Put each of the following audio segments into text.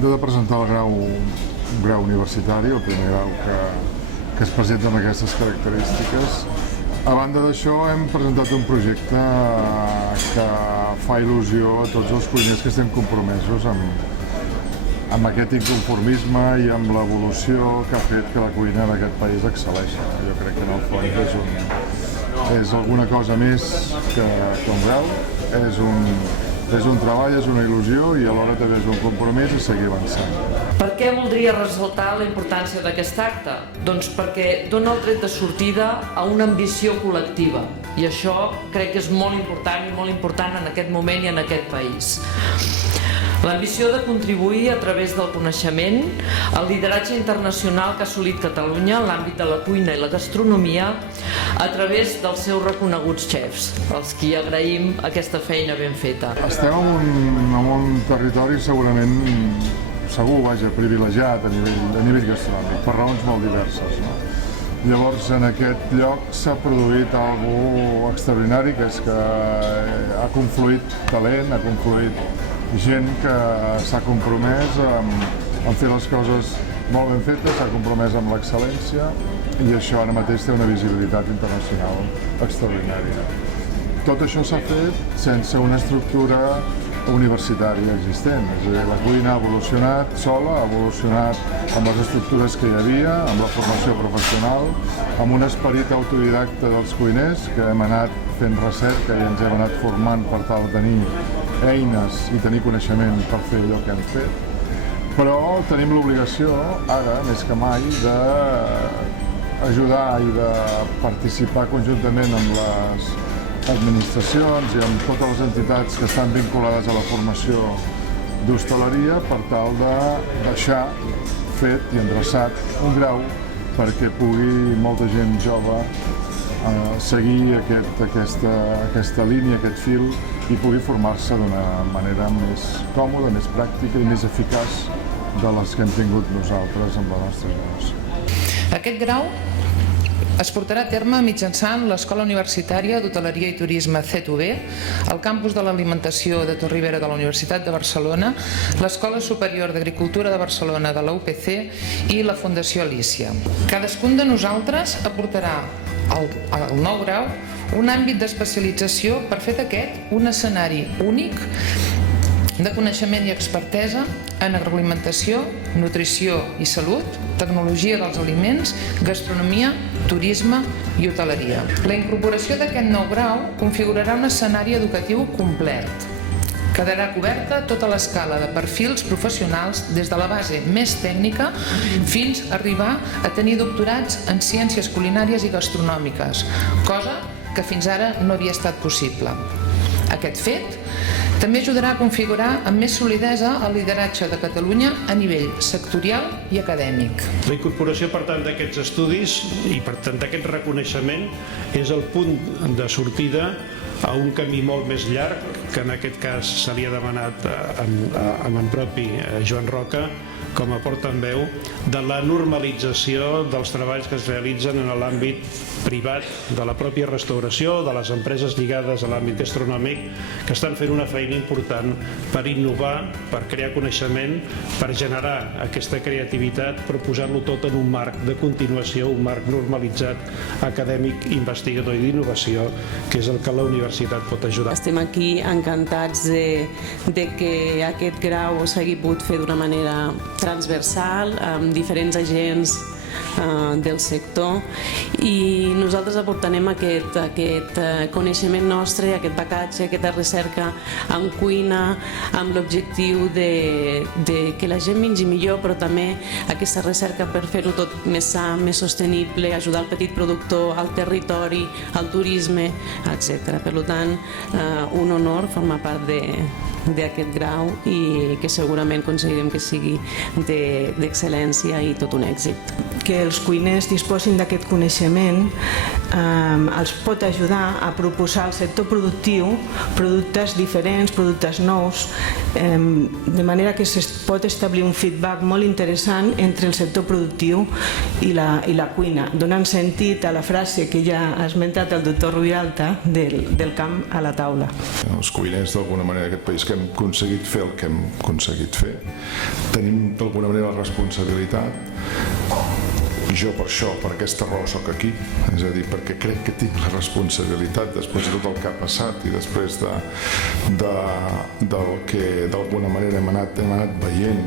banda de presentar un grau universitari, el primer grau que es presenta amb aquestes característiques, a banda d'això hem presentat un projecte que fa il·lusió a tots els cuiners que estem compromesos amb aquest inconformisme i amb l'evolució que ha fet que la cuina d'aquest país excel·leixi. Jo crec que en el fons és alguna cosa més que un grau, és un treball, és una il·lusió i alhora també és un compromís i seguir avançant. Per què voldria ressaltar la importància d'aquest acte? Doncs perquè dona el tret de sortida a una ambició col·lectiva i això crec que és molt important en aquest moment i en aquest país. L'ambició de contribuir a través del coneixement al lideratge internacional que ha assolit Catalunya en l'àmbit de la cuina i la gastronomia a través dels seus reconeguts xefs, als qui agraïm aquesta feina ben feta. Estem en un territori segurament, privilegiat a nivell gastronòmic, per raons molt diverses. Llavors, en aquest lloc s'ha produït alguna extraordinari, que és que ha confluït talent, ha confluït gent que s'ha compromès a fer les coses molt ben fetes, s'ha compromès amb l'excel·lència i això ara mateix té una visibilitat internacional extraordinària. Tot això s'ha fet sense una estructura universitària existent, és a dir, la cuina ha evolucionat sola, ha evolucionat amb les estructures que hi havia, amb la formació professional, amb un esperit autodidacte dels cuiners, que hem anat fent recerca i ens hem anat formant per tal de tenir eines i tenir coneixement per fer allò que hem fet, però tenim l'obligació, ara més que mai, d'ajudar i de participar conjuntament amb les administracions i amb totes les entitats que estan vinculades a la formació d'hostaleria per tal de deixar fet i endreçat un grau perquè pugui molta gent jove seguir aquesta línia, aquest fil i pugui formar-se d'una manera més còmoda, més pràctica i més eficaç de les que hem tingut nosaltres amb la nostra generació. Aquest grau es portarà a terme mitjançant l'Escola Universitària d'Hoteleria i Turisme C2B, el Campus de l'Alimentació de Torre-Ribera de la Universitat de Barcelona, l'Escola Superior d'Agricultura de Barcelona de la UPC i la Fundació Alícia. Cadascun de nosaltres aportarà al nou grau un àmbit d'especialització per fer d'aquest un escenari únic de coneixement i expertesa en agroalimentació, nutrició i salut, tecnologia dels aliments, gastronomia, turisme i hoteleria. La incorporació d'aquest nou grau configurarà un escenari educatiu complet. Quedarà coberta tota l'escala de perfils professionals des de la base més tècnica fins a arribar a tenir doctorats en ciències culinàries i gastronòmiques, cosa que fins ara no havia estat possible. Aquest fet també ajudarà a configurar amb més solidesa el lideratge de Catalunya a nivell sectorial i acadèmic. La incorporació, per tant, d'aquests estudis i, per tant, d'aquest reconeixement és el punt de sortida a un camí molt més llarg que en aquest cas se li ha demanat amb en propi Joan Roca com a portaveu de la normalització dels treballs que es realitzen en l'àmbit privat de la pròpia restauració, de les empreses lligades a l'àmbit gastronòmic, que estan fent una feina important per innovar, per crear coneixement, per generar aquesta creativitat, però posar-lo tot en un marc de continuació, un marc normalitzat, acadèmic, investigador i d'innovació, que és el que la universitat pot ajudar. Estem aquí encantats de que aquest grau s'hagi pogut fer d'una manera transversal, amb diferents agents del sector, i nosaltres aportarem aquest coneixement nostre, aquest bagatge, aquesta recerca en cuina, amb l'objectiu de que la gent mengi millor, però també aquesta recerca per fer-ho tot més sa, més sostenible, ajudar el petit productor, al territori, al turisme, etc. Per tant, un honor formar part d'aquest grau i que segurament aconseguirem que sigui d'excel·lència i tot un èxit. Que els cuiners disposin d'aquest coneixement els pot ajudar a proposar al sector productiu productes diferents, productes nous, de manera que es pot establir un feedback molt interessant entre el sector productiu i la cuina, donant sentit a la frase que ja ha esmentat el doctor Rubialta del camp a la taula. Els cuiners d'alguna manera d'aquest país que hem aconseguit fer el que hem aconseguit fer tenim d'alguna manera la responsabilitat. Jo per això, per aquesta raó soc aquí, és a dir, perquè crec que tinc la responsabilitat després de tot el que ha passat i després del que d'alguna manera hem anat veient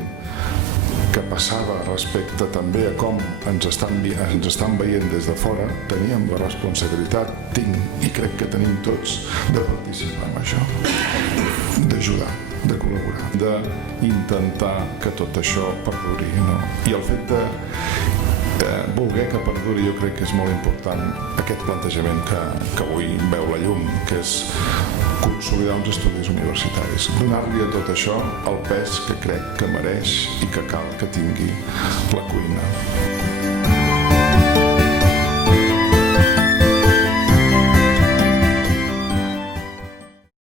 que passava respecte també a com ens estan veient des de fora, teníem la responsabilitat, tinc i crec que tenim tots, de participar en això, d'ajudar, de col·laborar, d'intentar que tot això perduri, no? I el fet de voler que perduri jo crec que és molt important aquest plantejament que avui veu la llum, que és consolidar uns estudis universitaris, donar-li a tot això el pes que crec que mereix i que cal que tingui la cuina.